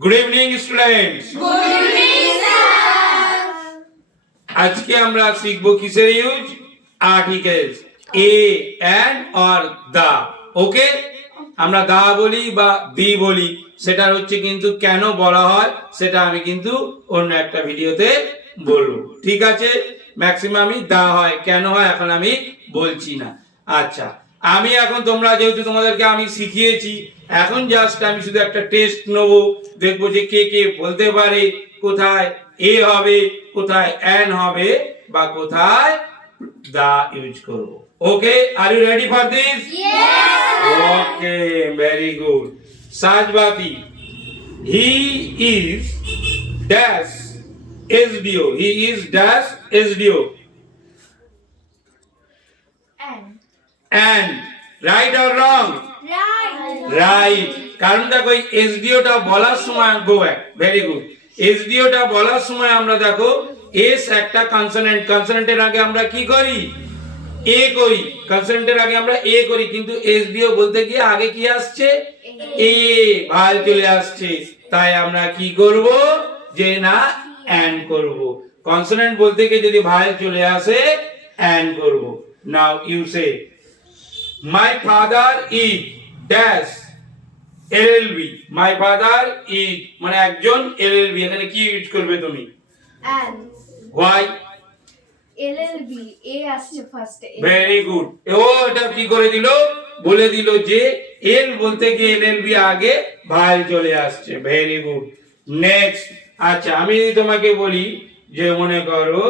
Good evening students. Good evening, sir. আজকে আমরা শিখব কিসের use? Articles a and or the. Okay, আমরা দা বলি বা দি বলি, সেটা হচ্ছে কিন্তু কেন বলা হয় সেটা আমি কিন্তু অন্য একটা ভিডিওতে বলবো। ঠিক আছে, ম্যাক্সিমামই দা হয়, কেন হয় এখন আমি বলছি না। আচ্ছা, আমি এখন তোমরা যেহেতু তোমাদেরকে আমি শিখিয়েছি, এখন জাস্ট আমি শুধু একটা টেস্ট নেব, দেখবো যে কে কে বলতে পারে কোথায় এ হবে, কোথায় এন হবে, বা কোথায় দা ইউজ করব। Okay, are you ready for this? Yes. Okay, very good. সাজবাতি, he is dash SDO, he is dash SDO. And right or wrong? Right. কারণ দেখো এই এসডিওটা বলার সময় গো ব্যাক, ভেরি গুড। এসডিওটা বলার সময় আমরা দেখো এস একটা কনসোনেন্ট, কনসোনেন্টের আগে আমরা কি করি? এ করি। কনসোনেন্টের আগে আমরা এ করি, কিন্তু এসডিও বলতে গিয়ে আগে কি আসছে? এ ভাল চলে আসছে, তাই আমরা কি করব? যে না অ্যান করব। কনসোনেন্ট বলতে গিয়ে যদি ভাল চলে আসে অ্যান করব। Now you say My father is dash LLB. My father is মানে একজন LLB, এখানে কি ইউজ করবে তুমি? And Why? LLB A আসছে ফার্স্টে। Very good. ও এটা কি করে দিল? বলে দিল যে L বলতে গিয়ে LLB আগে ভাল চলে আসছে। Very good. নেক্সট, আচ্ছা আমি যদি তোমাকে বলি যে মনে করো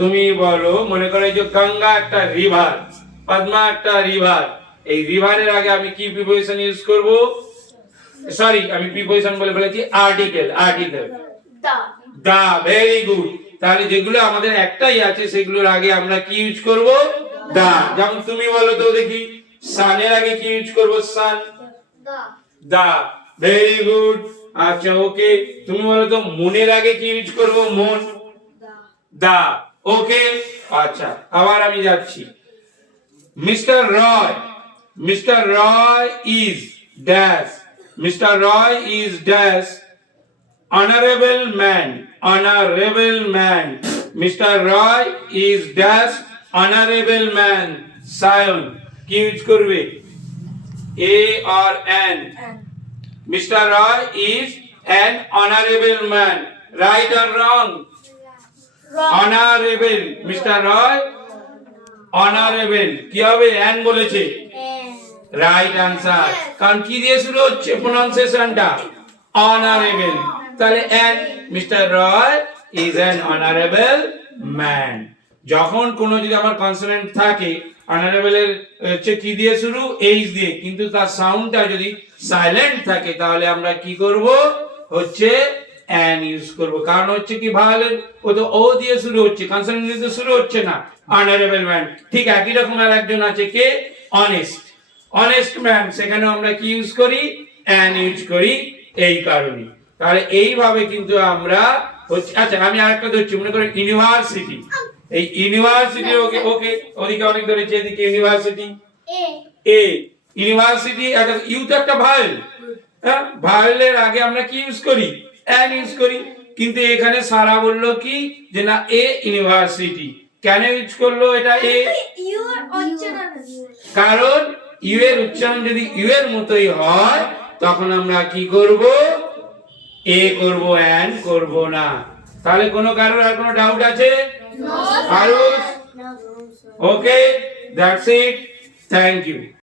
তুমি বলো, মনে করো যে গঙ্গা একটা রিভার, পদ্মা একটা রিভার, এই রিভারের আগে আমি কি প্রিপোজিশন ইউজ করব? সরি, আমি প্রিপোজিশন বলে ফেলেছি article. Article the. The, very good. তাহলে যেগুলো আমাদের একটাই আছে সেগুলোর আগে আমরা কি ইউজ করব? দা। যেমন তুমি বলো তো দেখি, সানের আগে কি ইউজ করব? সান। দা। The, very good. আচ্ছা ওকে, তুমি বলো তো মনের আগে কি ইউজ করব? মন। দা। দা, ওকে। আচ্ছা আবার আমি যাচ্ছি, mister Roy, mister Roy is dash, mister Roy is dash honourable man, honourable man, mister Roy is dash honourable man. Sayan কি ইউজ করবে? A or an? And mister Roy is an honourable man. Right or wrong? Honourable, mister Roy honourable. কি হবে? An বলেছে, right answer. কারণ কি দিয়ে শুরু হচ্ছে প্রোনাউন্সিয়েশনটা? অনারেবল। তাহলে an, mister Roy is an honourable man. যখন কোনো যদি আমার কনসোনেন্ট থাকে, অনারেবলের হচ্ছে কি দিয়ে শুরু? এইচ দিয়ে, কিন্তু তার সাউন্ডটা যদি সাইলেন্ট থাকে তাহলে আমরা কি করব? হচ্ছে অ্যান ইউজ করব। কারণ হচ্ছে কি ভাওয়েলের ও তো ও দিয়ে শুরু হচ্ছে, কনসোনেন্ট দিয়ে শুরু হচ্ছে না। অনারেবল ম্যান, ঠিক একই রকম আর একজন আছে কে? অনেস্ট, অনেস্ট ম্যান, সেখানে আমরা কি ইউজ করি? অ্যান ইউজ করি, এই কারণে। তাহলে এইভাবে কিন্তু আমরা হচ্ছে। আচ্ছা আমি আরেকটা ধরছি, মনে করো ইউনিভার্সিটি। এই ইউনিভার্সিটি, ওকে ওকে, ওদিকে অনেক ধরেছে, এদিকে ইউনিভার্সিটি। এ ইউনিভার্সিটি, একটা ইউ তো একটা ভাওয়েল, হ্যাঁ, ভাওয়েলের আগে আমরা কি ইউজ করি? অ্যান ইউজ করি। কিন্তু এখানে সারা বললো কি যে না এ ইউনিভার্সিটি, কেন ইউজ করলো এটা এ? কারণ ইউ এর উচ্চারণ যদি ইউ এর মতোই হয় তখন আমরা কি করব? এ করব, অ্যান করব না। তাহলে কোনো কারোর আর কোনো ডাউট আছে? আরুষ? ওকে, দ্যাটস ইট, থ্যাংক ইউ।